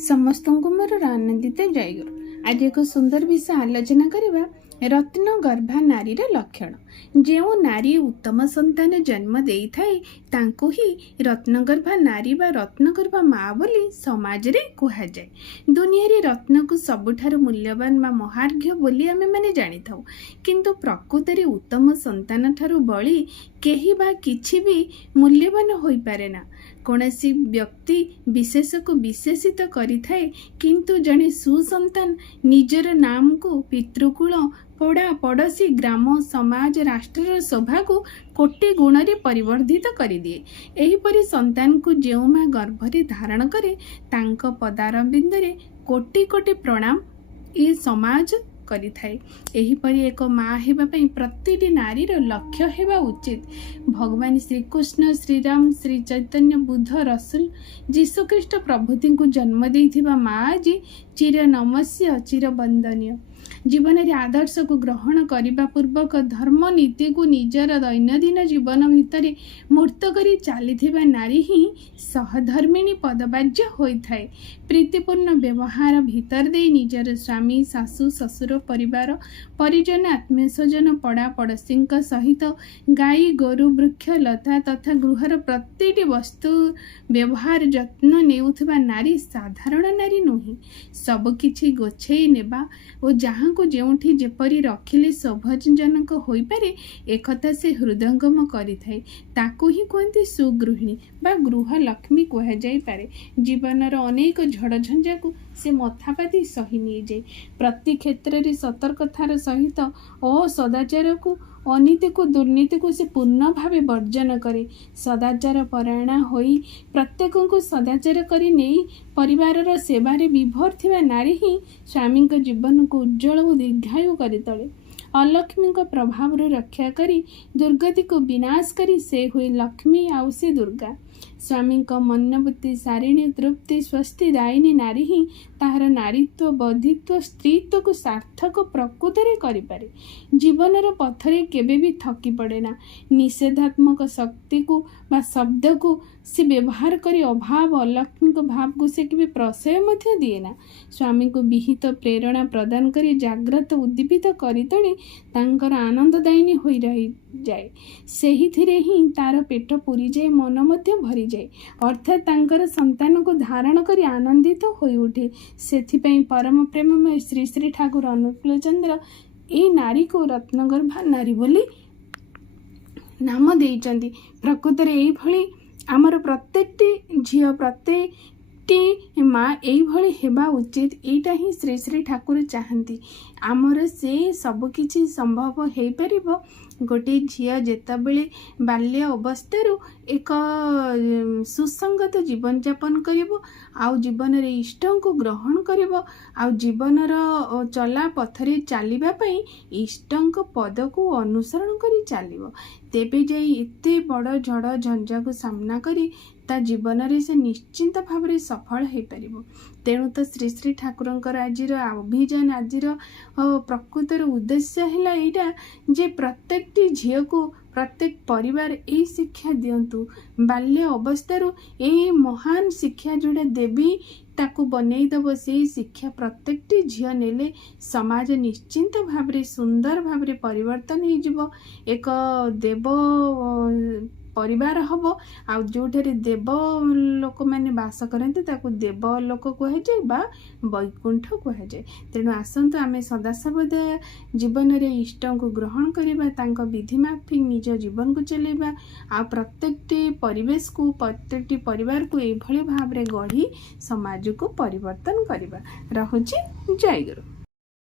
समस्त को मोर आनंदित जयगुरु। आज एक सुंदर विषय आलोचना करवा रत्न गर्भा नारीर लक्षण। जो नारी उत्तम संतान जन्म दे थाए तांको ही रत्नगर्भा नारी बा रत्नगर्भा माँ बोली समाज रे कहा जाए। दुनिया रे रत्न को सबुठार मूल्यवान बा महार्घ्य बोली आमे माने जानी थाउ, किंतु प्रकृत रे उत्तम संतान ठारू बळी केही बा किछि भी मूल्यवान होई पारे ना। कौनसी व्यक्ति विशेष को विशेषित करि थाए, किंतु जने सुसंतान निजर नाम को पितृकुल पड़ा पड़ोसी ग्राम समाज राष्ट्र शोभा को कोटि गुण रे परिवर्धित करि दिए। एहीपरि संतान को जेउ मां गर्भरे धारण करे तांको पदारविंद रे कोटि कोटि प्रणाम ए समाज करि थाए। एहीपरि एक माँ हेबा पई प्रतिटी नारीर लक्ष्य हेबा उचित। भगवान श्रीकृष्ण श्रीराम श्री चैतन्य बुद्ध रसूल जीशुख्रीष्ट प्रभुति को जन्म देइथिबा माँ आज चिर नमस्य चिर वंदनीय। जीवन रे आदर्श को ग्रहण करने पूर्वक धर्म नीति को निजर दैनंदिन जीवन भितर मूर्त करी चली नारी ही सहधर्मिणी पदबाज्य होता है। प्रीतिपूर्ण व्यवहार भितर दे निजर स्वामी सासु ससुर परिवार परिजन आत्मीय स्वजन पड़ा पड़ोसी सहित गाई गोरु वृक्ष लता तथा गृहर प्रत्येक वस्तु व्यवहार जत्न नेउथबा नारी साधारण नारी नुही। सबकिछि गोछेई नेबा और जहाँ को जेउठी जेपरी रखिले शोभजनक होई पारे एकथा से हृदयंगम करि थाए ताकू ही कहते सुगृहिणी बा गृह लक्ष्मी कह जाई पारे। जीवनर अनेक झड़ झंझा को से मथापाती सही नहीं जाए। प्रति क्षेत्र रे सतर्कतार सहित असदाचार को अनीति को दुर्नीति को से पूर्ण भावे वर्जन करे। सदाचार परायणा होई प्रत्येक को सदाचार करी नहीं परिवार सेवारे विभोर थिबा नारी ही स्वामी जीवन को उज्जवल और दीर्घायु करी तले। अलक्ष्मी प्रभाव रक्षा करी दुर्गति को विनाश करी से हुई लक्ष्मी आउ से दुर्गा। स्वामी मनोवृत्ति सारिणी तृप्ति स्वस्ति दायिनी नारी ही ताहार नारीत्व बौद्धित्व स्त्रीत्व को सार्थक प्रकृत रे करिपारे। जीवनर पथरे केबे भी थकी पड़े ना। निषेधात्मक शक्ति को बा शब्द को से व्यवहार करी अभाव अलक्ष्मी को भाव को से केबे प्रशय मध्य दिए ना। स्वामी को विहित प्रेरणा प्रदान करी जाग्रत उद्दीपित करी तोड़ी तांकर आनंददायिनी होई रही जाए। सेही थिरे ही तार पेट पूरी जाए मन मध्य भरी जाए, अर्थात तांकर संतान को धारण करी आनंदित होई उठे। सेथिपई परम प्रेममय श्री श्री ठाकुर अनुकूल चंद्र ए नारी को रत्नगर्भा नारी बोली नाम देइचंदी। प्रकृत रे एई भली आमर प्रत्येकटी झियो प्रत्येकटी माँ एई भली हेबा उचित। एटा ही श्री श्री ठाकुर चाहती आमर से सब किछि संभव हो पारिबो। गोटे झिया जेतबेले बाल्य अवस्थार एक सुसंगत जीवन यापन करिबो आउ जीवन रे इष्ट को ग्रहण करिबो आउ जीवनर चला पथरे चलिबा पई इष्टंक पद को अनुसरण करी चलिबो। तेबे जाई एते बड़ झड़ झंझा को सामना करी ता जीवन रे से निश्चिंत भाव रे सफल हो पारिबो। तेणु तो श्री श्री ठाकुरंकर आजिर अभियान आजिर प्रकृतर उद्देश्य हैला एटा जे प्रत्येकटी झियो को प्रत्येक परिवार ए शिक्षा दिंतु। बाल्य अवस्थार ए महान शिक्षा जोड़ा देवी ताकू बनईदेव से शिक्षा प्रत्येकटी झियो नेले समाज निश्चिंत भाव रे सुंदर भाव रे परिवर्तन हो। एक देव परिवार हम आ जोठारे देव लोक मैंने बास करते ताकू देव लोक कह जाए बा वैकुंठ कह जाए। तेणु आसतु आमे सदा सर्वदा जीवन रे इष्ट को ग्रहण करबा तांको विधि माफिक निज जीवन को चलेबा आ प्रत्येकटी परिवेश को प्रत्येकटी परिवार को एभली भाव रे गढ़ी समाज को परिवर्तन करबा। रहुची जय गुरु।